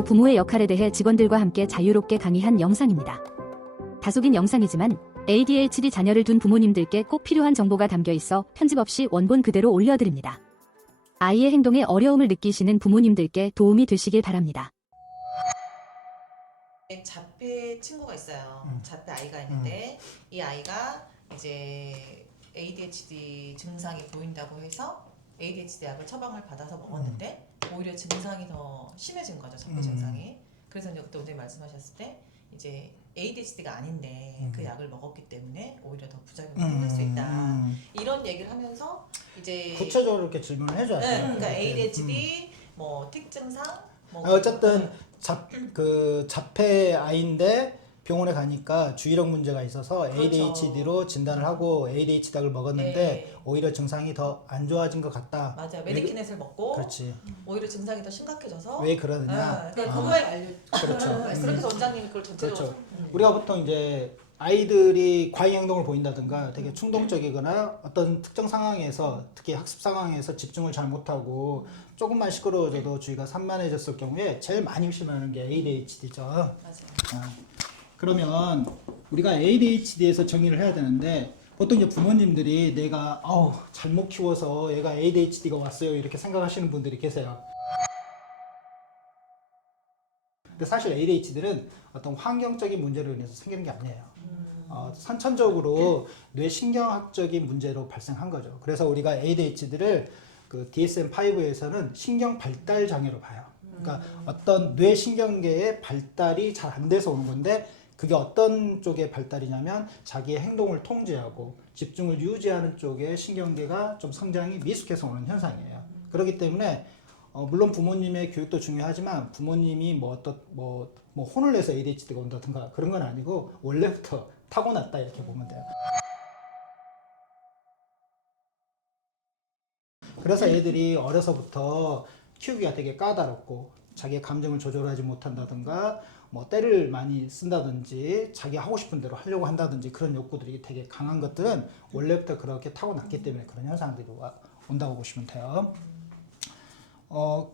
부모의 역할에 대해 직원들과 함께 자유롭게 강의한 영상입니다. 다소 긴 영상이지만 ADHD 자녀를 둔 부모님들께 꼭 필요한 정보가 담겨 있어 편집 없이 원본 그대로 올려드립니다. 아이의 행동에 어려움을 느끼시는 부모님들께 도움이 되시길 바랍니다. 자폐 친구가 있어요. 자폐 아이가 있는데 이 아이가 이제 ADHD 증상이 보인다고 해서 ADHD 약을 처방을 받아서 먹었는데 오히려 증상이 더 심해진 거죠. 자폐 증상이. 그래서 이제 그때 원장님 말씀하셨을 때 이제 ADHD가 아닌데 그 약을 먹었기 때문에 오히려 더 부작용이 생길 수 있다. 이런 얘기를 하면서 이제 구체적으로 이렇게 질문을 해줘야 돼요. 네, 그러니까 ADHD 뭐 특증상 뭐 어쨌든 자폐 아이인데 병원에 가니까 주의력 문제가 있어서 그렇죠. ADHD로 진단을 하고 ADHD 약을 먹었는데 네. 오히려 증상이 더 안 좋아진 것 같다. 맞아요. 메디키넷을 먹고 그렇지. 오히려 증상이 더 심각해져서 왜 그러느냐? 그러니까 그거에 알려. 그렇죠. 그래서 원장님이 그걸 전제로. 그렇죠. 우리가 보통 이제 아이들이 과잉 행동을 보인다든가 되게 충동적이거나 어떤 특정 상황에서 특히 학습 상황에서 집중을 잘 못하고 조금만 시끄러워져도 주의가 산만해졌을 경우에 제일 많이 의심하는 게 ADHD죠. 맞아요. 그러면 우리가 ADHD에서 정의를 해야 되는데 보통 이제 부모님들이 내가 잘못 키워서 얘가 ADHD가 왔어요 이렇게 생각하시는 분들이 계세요. 근데 사실 ADHD는 어떤 환경적인 문제로 인해서 생기는 게 아니에요. 선천적으로 뇌신경학적인 문제로 발생한 거죠. 그래서 우리가 ADHD를 그 DSM-5에서는 신경 발달 장애로 봐요. 그러니까 어떤 뇌신경계의 발달이 잘 안 돼서 오는 건데 그게 어떤 쪽의 발달이냐면 자기의 행동을 통제하고 집중을 유지하는 쪽의 신경계가 좀 성장이 미숙해서 오는 현상이에요. 그렇기 때문에 물론 부모님의 교육도 중요하지만 부모님이 뭐 혼을 내서 ADHD가 온다든가 그런 건 아니고 원래부터 타고났다 이렇게 보면 돼요. 그래서 애들이 어려서부터 키우기가 되게 까다롭고 자기의 감정을 조절하지 못한다든가 뭐 때를 많이 쓴다든지 자기 하고 싶은 대로 하려고 한다든지 그런 욕구들이 되게 강한 것들은 원래부터 그렇게 타고났기 때문에 그런 현상들이 온다고 보시면 돼요.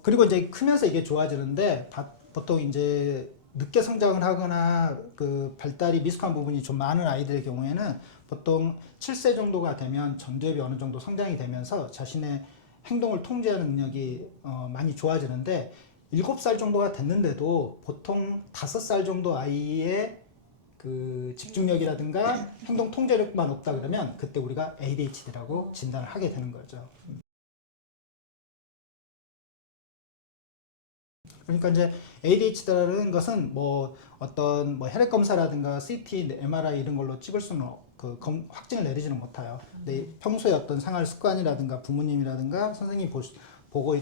그리고 이제 크면서 이게 좋아지는데 보통 이제 늦게 성장을 하거나 그 발달이 미숙한 부분이 좀 많은 아이들의 경우에는 보통 7세 정도가 되면 전두엽이 어느 정도 성장이 되면서 자신의 행동을 통제하는 능력이 많이 좋아지는데 7살 정도가 됐는데도 보통 5살 정도 아이의 그 집중력이라든가 행동 통제력만 없다 그러면 그때 우리가 ADHD라고 진단을 하게 되는 거죠. 그러니까 이제 ADHD라는 것은 뭐 어떤 뭐 혈액 검사라든가 CT, MRI 이런 걸로 찍을 수는 확진을 내리지는 못해요. 근데 평소에 어떤 생활 습관이라든가 부모님이라든가 선생님이 보고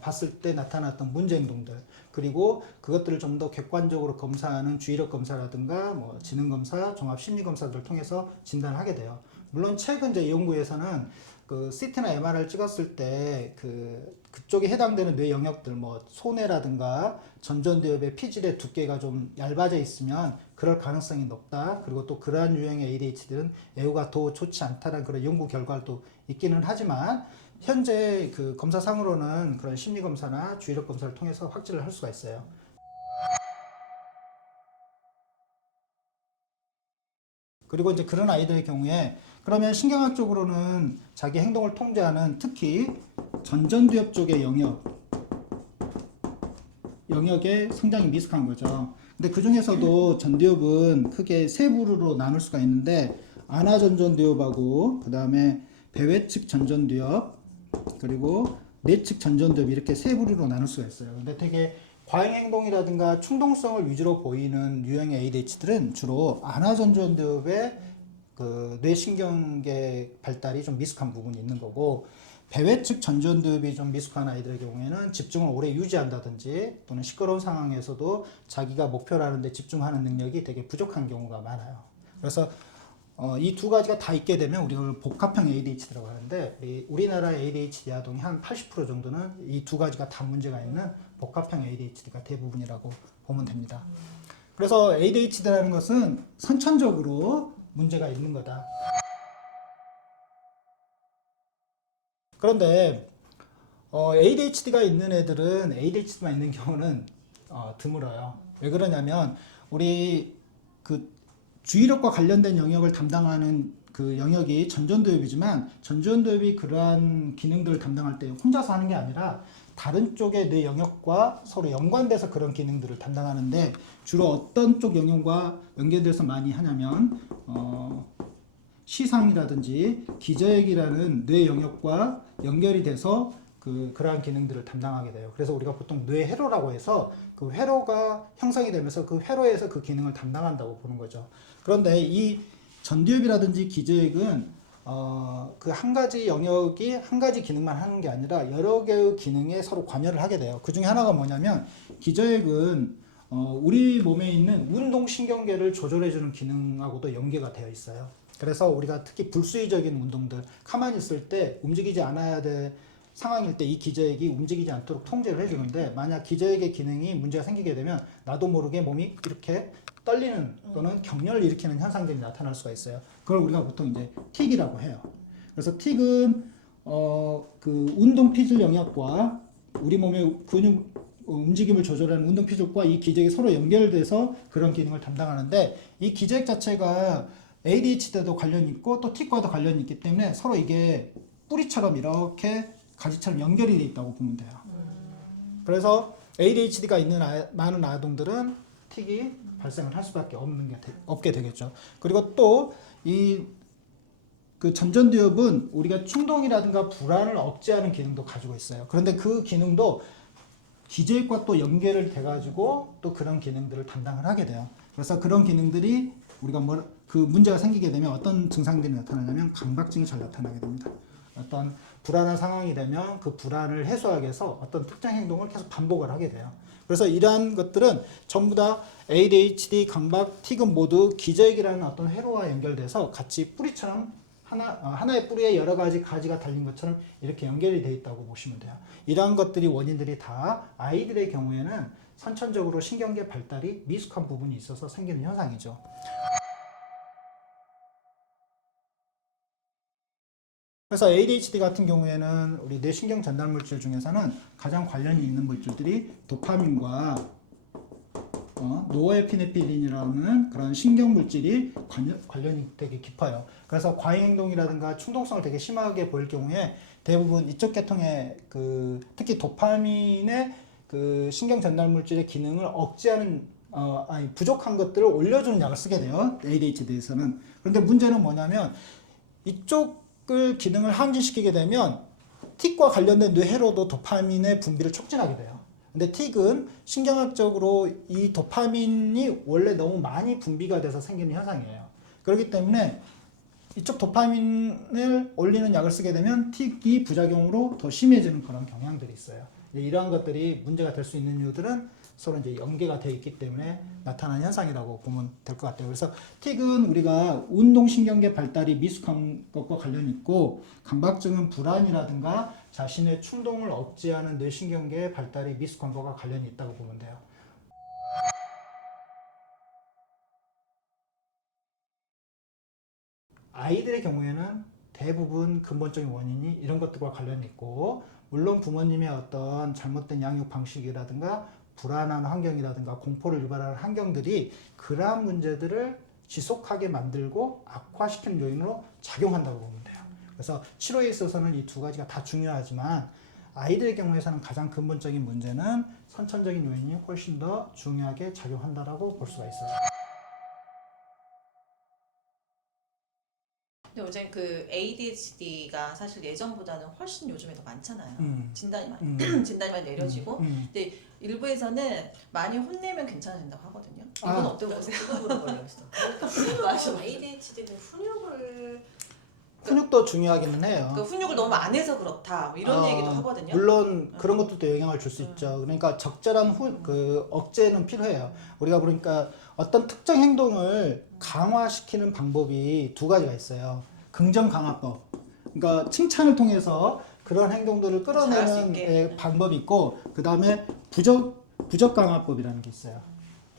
봤을 때 나타났던 문제 행동들 그리고 그것들을 좀 더 객관적으로 검사하는 주의력 검사라든가 뭐 지능 검사, 종합 심리 검사들을 통해서 진단을 하게 돼요. 물론 최근 이제 연구에서는 그 CT나 MRI를 찍었을 때 그쪽에 해당되는 뇌 영역들 뭐 소뇌라든가 전전두엽의 피질의 두께가 좀 얇아져 있으면 그럴 가능성이 높다. 그리고 또 그러한 유형의 ADHD는 애호가 더 좋지 않다는 그런 연구 결과도 있기는 하지만 현재 그 검사상으로는 그런 심리 검사나 주의력 검사를 통해서 확진을 할 수가 있어요. 그리고 이제 그런 아이들의 경우에 그러면 신경학적으로는 자기 행동을 통제하는 특히 전전두엽 쪽의 영역의 성장이 미숙한 거죠. 근데 그 중에서도 전두엽은 크게 세 부류로 나눌 수가 있는데 안아전전두엽하고 그 다음에 배외측 전전두엽 그리고 내측 전전두엽 이렇게 세 부류로 나눌 수가 있어요. 근데 되게 과잉행동이라든가 충동성을 위주로 보이는 유형의 ADHD들은 주로 안아전전두엽의 그 뇌신경계 발달이 좀 미숙한 부분이 있는 거고 배외측 전전두엽이 좀 미숙한 아이들의 경우에는 집중을 오래 유지한다든지 또는 시끄러운 상황에서도 자기가 목표를 하는데 집중하는 능력이 되게 부족한 경우가 많아요. 그래서 이 두 가지가 다 있게 되면 우리가 복합형 ADHD라고 하는데 우리나라의 ADHD 아동이 한 80% 정도는 이 두 가지가 다 문제가 있는 복합형 ADHD가 대부분이라고 보면 됩니다. 그래서 ADHD라는 것은 선천적으로 문제가 있는 거다. 그런데 ADHD가 있는 애들은 ADHD만 있는 경우는 드물어요. 왜 그러냐면 우리 그 주의력과 관련된 영역을 담당하는 그 영역이 전전도엽이지만 전전도엽이 그러한 기능들을 담당할 때 혼자서 하는 게 아니라 다른 쪽의 뇌 영역과 서로 연관돼서 그런 기능들을 담당하는데 주로 어떤 쪽 영역과 연계돼서 많이 하냐면 시상이라든지 기저액이라는 뇌 영역과 연결이 돼서 그러한 기능들을 담당하게 돼요. 그래서 우리가 보통 뇌회로라고 해서 그 회로가 형성이 되면서 그 회로에서 그 기능을 담당한다고 보는 거죠. 그런데 이 전두엽이라든지 기저액은 그 한 가지 영역이 한 가지 기능만 하는 게 아니라 여러 개의 기능에 서로 관여를 하게 돼요. 그 중에 하나가 뭐냐면 기저액은 우리 몸에 있는 운동신경계를 조절해주는 기능하고도 연계가 되어 있어요. 그래서 우리가 특히 불수의적인 운동들, 가만히 있을 때 움직이지 않아야 될 상황일 때 이 기저액이 움직이지 않도록 통제를 해주는데 만약 기저액의 기능이 문제가 생기게 되면 나도 모르게 몸이 이렇게 떨리는 또는 경련을 일으키는 현상들이 나타날 수가 있어요. 그걸 우리가 보통 이제 틱이라고 해요. 그래서 틱은 그 운동 피질 영역과 우리 몸의 근육 움직임을 조절하는 운동 피질과 이 기저액이 서로 연결돼서 그런 기능을 담당하는데 이 기저액 자체가 ADHD도 관련이 있고 또 틱과도 관련이 있기 때문에 서로 이게 뿌리처럼 이렇게 가지처럼 연결이 돼 있다고 보면 돼요. 그래서 ADHD가 있는 많은 아동들은 틱이 발생을 할 수밖에 없게 되겠죠. 그리고 또 이 그 전전두엽은 우리가 충동이라든가 불안을 억제하는 기능도 가지고 있어요. 그런데 그 기능도 기저액과 또 연결을 돼가지고 또 그런 기능들을 담당을 하게 돼요. 그래서 그런 기능들이 우리가 그 문제가 생기게 되면 어떤 증상들이 나타나냐면 강박증이 잘 나타나게 됩니다. 어떤 불안한 상황이 되면 그 불안을 해소하기 위해서 어떤 특정 행동을 계속 반복을 하게 돼요. 그래서 이러한 것들은 전부 다 ADHD, 강박, 틱은 모두 기저액이라는 어떤 회로와 연결돼서 같이 뿌리처럼 하나의 뿌리에 여러 가지 가지가 달린 것처럼 이렇게 연결이 돼 있다고 보시면 돼요. 이러한 것들이 원인들이 다 아이들의 경우에는 선천적으로 신경계 발달이 미숙한 부분이 있어서 생기는 현상이죠. 그래서 ADHD 같은 경우에는 우리 뇌신경 전달 물질 중에서는 가장 관련이 있는 물질들이 도파민과 노에피네피린이라는 그런 신경 물질이 관련이 되게 깊어요. 그래서 과잉 행동이라든가 충동성을 되게 심하게 보일 경우에 대부분 이쪽 계통의 특히 도파민의 그 신경 전달 물질의 기능을 억제하는 부족한 것들을 올려주는 약을 쓰게 돼요. ADHD에서는. 그런데 문제는 뭐냐면 이쪽을 기능을 함진시키게 되면 틱과 관련된 뇌회로도 도파민의 분비를 촉진하게 돼요. 근데 틱은 신경학적으로 이 도파민이 원래 너무 많이 분비가 돼서 생기는 현상이에요. 그렇기 때문에 이쪽 도파민을 올리는 약을 쓰게 되면 틱이 부작용으로 더 심해지는 그런 경향들이 있어요. 이러한 것들이 문제가 될 수 있는 이유들은 서로 이제 연계가 되어 있기 때문에 나타나는 현상이라고 보면 될 것 같아요. 그래서 틱은 우리가 운동신경계 발달이 미숙한 것과 관련이 있고 강박증은 불안이라든가 자신의 충동을 억제하는 뇌신경계의 발달이 미숙한 것과 관련이 있다고 보면 돼요. 아이들의 경우에는 대부분 근본적인 원인이 이런 것들과 관련이 있고 물론 부모님의 어떤 잘못된 양육 방식이라든가 불안한 환경이라든가 공포를 유발하는 환경들이 그러한 문제들을 지속하게 만들고 악화시키는 요인으로 작용한다고 보면 돼요. 그래서 치료에 있어서는 이 두 가지가 다 중요하지만 아이들의 경우에서는 가장 근본적인 문제는 선천적인 요인이 훨씬 더 중요하게 작용한다라고 볼 수가 있어요. 근데 요즘 그 ADHD가 사실 예전보다는 훨씬 요즘에 더 많잖아요. 진단이 진단이 많이 내려지고. 근데 일부에서는 많이 혼내면 괜찮아진다고 하거든요. 이건 어떻게 보세요? 훈육으로 걸렸어. 맞아. ADHD는 훈육을 훈육도 중요하기는 해요. 그 훈육을 너무 안 해서 그렇다 뭐 이런 얘기도 하거든요. 물론 그런 것도 영향을 줄 수 있죠. 그러니까 적절한 억제는 필요해요. 우리가 그러니까 어떤 특정 행동을 강화시키는 방법이 두 가지가 있어요. 긍정 강화법. 그러니까 칭찬을 통해서 그런 행동들을 잘할 수 끌어내는 있게. 방법이 있고 그 다음에 부적 강화법이라는 게 있어요.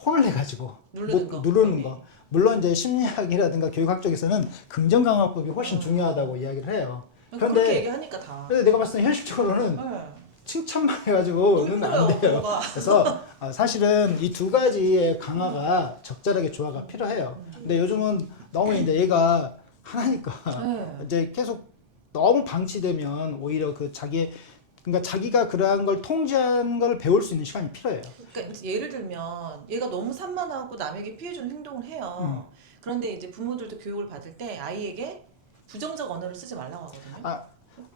혼을 내가지고 누르는 거. 물론 이제 심리학이라든가 교육학 쪽에서는 긍정 강화법이 훨씬 중요하다고 이야기를 해요. 그렇게 얘기하니까 다. 근데 내가 봤을 때 현실적으로는 네. 칭찬만 해가지고는 안 돼요. 뭐가. 그래서 사실은 이 두 가지의 강화가 적절하게 조화가 필요해요. 근데 요즘은 너무 이제 얘가 하나니까 네. 이제 계속 너무 방치되면 오히려 그러니까 자기가 그러한 걸 통제하는 걸 배울 수 있는 시간이 필요해요. 그러니까 이제 예를 들면 얘가 너무 산만하고 남에게 피해주는 행동을 해요. 그런데 이제 부모들도 교육을 받을 때 아이에게 부정적 언어를 쓰지 말라고 하거든요. 아.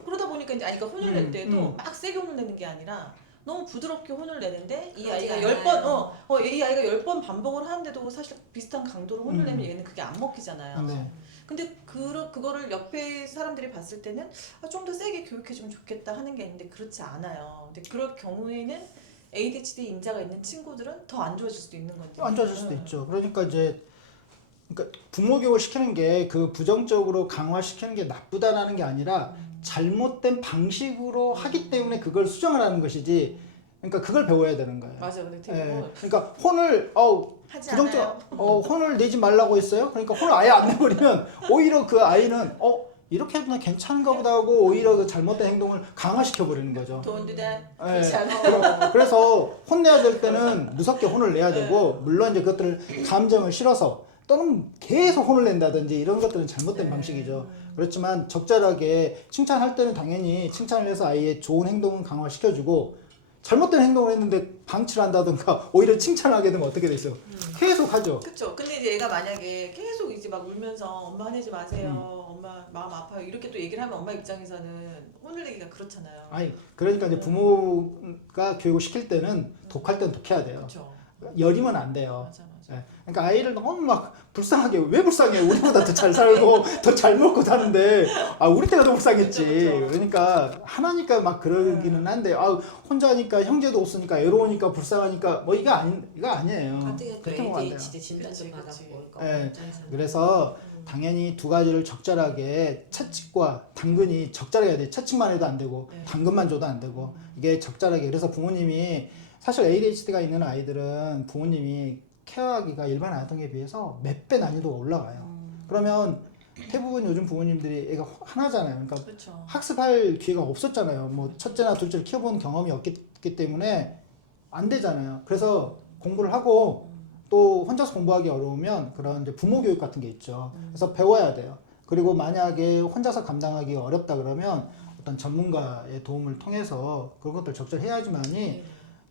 그러다 보니까 이제 그러니까 혼을 낼 때도 막 세게 혼을 내는 게 아니라 너무 부드럽게 혼을 내는데 이 아이가 그러지 10번 이 아이가 10번 반복을 하는데도 사실 비슷한 강도로 혼을 내면 얘는 그게 안 먹히잖아요. 네. 근데 그거를 옆에 사람들이 봤을 때는 좀 더 세게 교육해주면 좋겠다 하는 게 있는데 그렇지 않아요. 근데 그럴 경우에는 ADHD 인자가 있는 친구들은 더 안 좋아질 수도 있는 건데. 안 좋아질 수도 있죠. 그러니까 부모 교육을 시키는 게 그 부정적으로 강화시키는 게 나쁘다라는 게 아니라 잘못된 방식으로 하기 때문에 그걸 수정을 하는 것이지. 그러니까 그걸 배워야 되는 거예요. 맞아요. 근데 되게 예. 그러니까 혼을 하지 부정적 않아요. 혼을 내지 말라고 했어요. 그러니까 혼을 아예 안 내버리면 오히려 그 아이는 이렇게 해도 난 괜찮은가 보다 하고 오히려 그 잘못된 행동을 강화시켜 버리는 거죠. Don't do that. 예. 그렇지 않아요. 그래서 혼내야 될 때는 무섭게 혼을 내야 되고 물론 이제 그것들을 감정을 실어서 또는 계속 혼을 낸다든지 이런 것들은 잘못된 방식이죠. 그렇지만 적절하게 칭찬할 때는 당연히 칭찬을 해서 아이의 좋은 행동은 강화시켜주고 잘못된 행동을 했는데 방치를 한다든가 오히려 칭찬하게 되면 어떻게 되겠어요? 계속 하죠. 그렇죠. 근데 이제 얘가 만약에 계속 이제 막 울면서 엄마 화내지 마세요. 엄마 마음 아파요. 이렇게 또 얘기를 하면 엄마 입장에서는 혼을 내기가 그렇잖아요. 아니 그러니까 이제 부모가 교육을 시킬 때는 독할 때는 독해야 돼요. 그렇죠. 여리면 안 돼요. 맞아. 예. 그러니까 아이를 너무 막 불쌍하게 왜 불쌍해? 우리보다 더 잘 살고 더 잘 먹고 사는데 우리 때가 더 불쌍했지. 그쵸. 그러니까 하나니까 막 그러기는 한데 혼자니까 형제도 없으니까 외로우니까 불쌍하니까 뭐 이거 아니에요. 가뜩이나 또 그렇게 보면 안 돼요. ADHD 진단 좀 그치. 받았고 예. 그래서 당연히 두 가지를 적절하게 채찍과 당근이 적절해야 돼. 채찍만 해도 안 되고 네. 당근만 줘도 안 되고 이게 적절하게. 그래서 부모님이 사실 ADHD가 있는 아이들은 부모님이 케어하기가 일반 아동에 비해서 몇 배 난이도가 올라가요. 그러면 대부분 요즘 부모님들이 애가 하나잖아요. 그러니까 그렇죠. 학습할 기회가 없었잖아요. 뭐 첫째나 둘째를 키워본 경험이 없기 때문에 안 되잖아요. 그래서 공부를 하고 또 혼자서 공부하기 어려우면 그런 이제 부모 교육 같은 게 있죠. 그래서 배워야 돼요. 그리고 만약에 혼자서 감당하기 어렵다 그러면 어떤 전문가의 도움을 통해서 그런 것들 적절히 해야지만이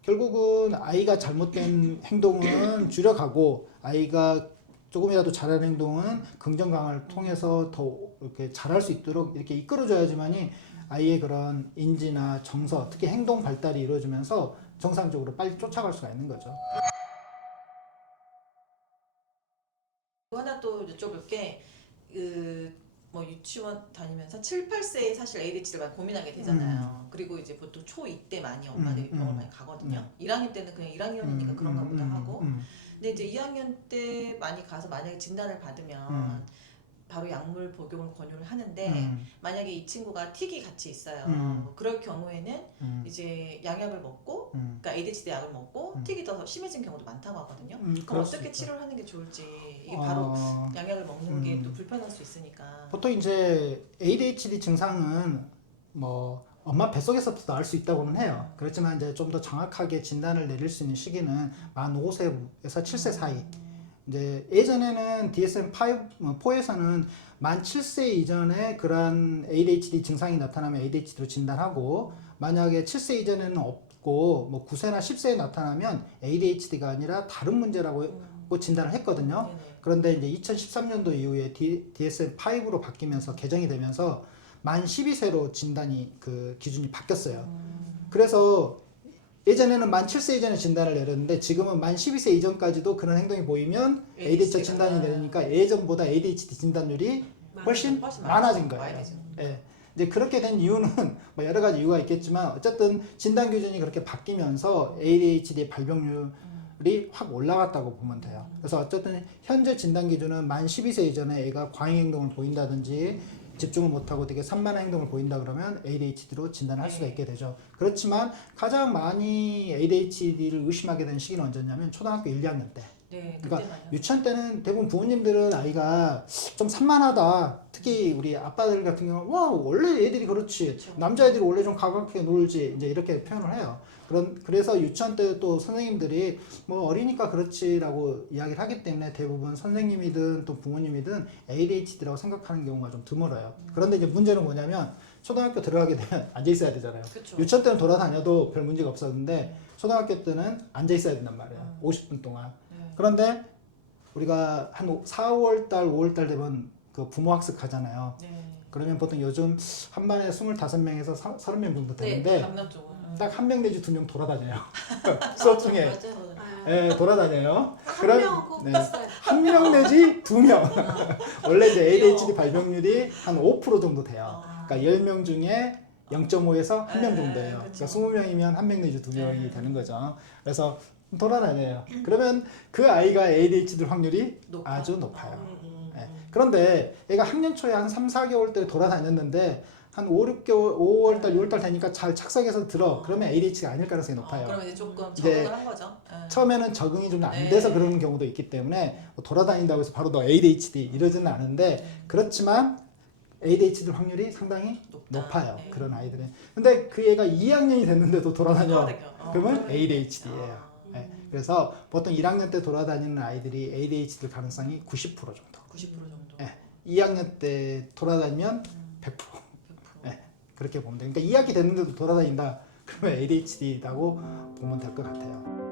결국은 아이가 잘못된 행동은 줄여가고 아이가 조금이라도 잘하는 행동은 긍정 강화를 통해서 더 이렇게 잘할 수 있도록 이렇게 이끌어줘야지만이 아이의 그런 인지나 정서, 특히 행동 발달이 이루어지면서 정상적으로 빨리 쫓아갈 수가 있는 거죠. 하나 또 여쭤볼 게 뭐 유치원 다니면서 7, 8세에 사실 ADHD를 많이 고민하게 되잖아요. 그리고 이제 보통 초2 때 많이 엄마들이 병원을 많이 가거든요. 1학년 때는 그냥 1학년이니까 그런가 보다 하고. 근데 이제 2학년 때 많이 가서 만약에 진단을 받으면 바로 약물 복용을 권유를 하는데 만약에 이 친구가 틱이 같이 있어요. 뭐 그럴 경우에는 이제 양약을 먹고 그러니까 ADHD 약을 먹고 틱이 더 심해진 경우도 많다고 하거든요. 그럼 어떻게 치료를 하는 게 좋을지 이게 바로 양약을 먹는 게 또 불편할 수 있으니까. 보통 이제 ADHD 증상은 뭐 엄마 뱃속에서부터 나을 수 있다고는 해요. 그렇지만 이제 좀 더 정확하게 진단을 내릴 수 있는 시기는 만 5세에서 7세 사이. 이제 예전에는 DSM-4에서는 만 7세 이전에 그러한 ADHD 증상이 나타나면 ADHD로 진단하고 만약에 7세 이전에는 없고 뭐 9세나 10세에 나타나면 ADHD가 아니라 다른 문제라고 진단을 했거든요. 그런데 이제 2013년도 이후에 DSM-5로 바뀌면서 개정이 되면서 만 12세로 진단이 그 기준이 바뀌었어요. 그래서 예전에는 만 7세 이전에 진단을 내렸는데 지금은 만 12세 이전까지도 그런 행동이 보이면 ADHD 진단이 내리니까 예전보다 ADHD 진단율이 훨씬 많아진 거예요. 예. 이제 그렇게 된 이유는 뭐 여러 가지 이유가 있겠지만 어쨌든 진단 기준이 그렇게 바뀌면서 ADHD 발병률이 확 올라갔다고 보면 돼요. 그래서 어쨌든 현재 진단 기준은 만 12세 이전에 애가 과잉 행동을 보인다든지 집중을 못하고 되게 산만한 행동을 보인다 그러면 ADHD로 진단할 수가 있게 되죠. 그렇지만 가장 많이 ADHD를 의심하게 되는 시기는 언제냐면 초등학교 1, 2학년 때. 네, 그러니까 그때 많이 유치원 때는 대부분 부모님들은 아이가 좀 산만하다. 특히 우리 아빠들 같은 경우는 와 원래 애들이 그렇지. 그렇죠. 남자애들이 원래 좀 가깝게 놀지. 이제 이렇게 표현을 해요. 그래서 유치원 때 또 선생님들이 뭐 어리니까 그렇지라고 이야기를 하기 때문에 대부분 선생님이든 또 부모님이든 ADHD라고 생각하는 경우가 좀 드물어요. 그런데 이제 문제는 뭐냐면 초등학교 들어가게 되면 앉아 있어야 되잖아요. 그쵸. 유치원 때는 돌아다녀도 별 문제가 없었는데 초등학교 때는 앉아 있어야 된단 말이에요. 50분 동안. 네. 그런데 우리가 한 4, 5월 달, 5월 달 되면 그 부모 학습 가잖아요. 네. 그러면 보통 요즘 한 반에 25명에서 30명 정도 네, 되는데 강남 쪽은. 딱 한 명 내지 두 명 돌아다녀요. 수업 중에. 맞아요. 예, 돌아다녀요. 한명 꼭 네. 봤어요. 한 명 내지 두 명. 원래 이제 ADHD 발병률이 한 5% 정도 돼요. 그러니까 10명 중에 0.5에서 한 명 정도예요. 그러니까 20명이면 한 명 내지 두 명이 되는 거죠. 그래서 돌아다녀요. 그러면 그 아이가 ADHD 확률이 아주 높아요. 예. 그런데 얘가 학년 초에 한 3, 4개월 때 돌아다녔는데 한 5, 6개월, 5월 달, 6월 달 되니까 잘 착석해서 들어. 그러면 ADHD가 아닐 가능성이 높아요. 그러면 이제 조금 이제 적응을 한 거죠. 네. 처음에는 적응이 좀 안 네. 돼서 그러는 경우도 있기 때문에 뭐 돌아다닌다고 해서 바로 너 ADHD 이러지는 않은데 그렇지만 ADHD 확률이 상당히 높아요. 네. 그런 아이들은. 근데 그 애가 2학년이 됐는데도 돌아다녀. 돌아다녀. 그러면 ADHD예요. 네. 그래서 보통 1학년 때 돌아다니는 아이들이 ADHD 가능성이 90% 정도. 90% 정도. 네. 2학년 때 돌아다니면 100%. 100%. 네. 그렇게 보면 돼요. 그러니까 2학기 됐는데도 돌아다닌다. 그러면 ADHD라고 보면 될 것 같아요.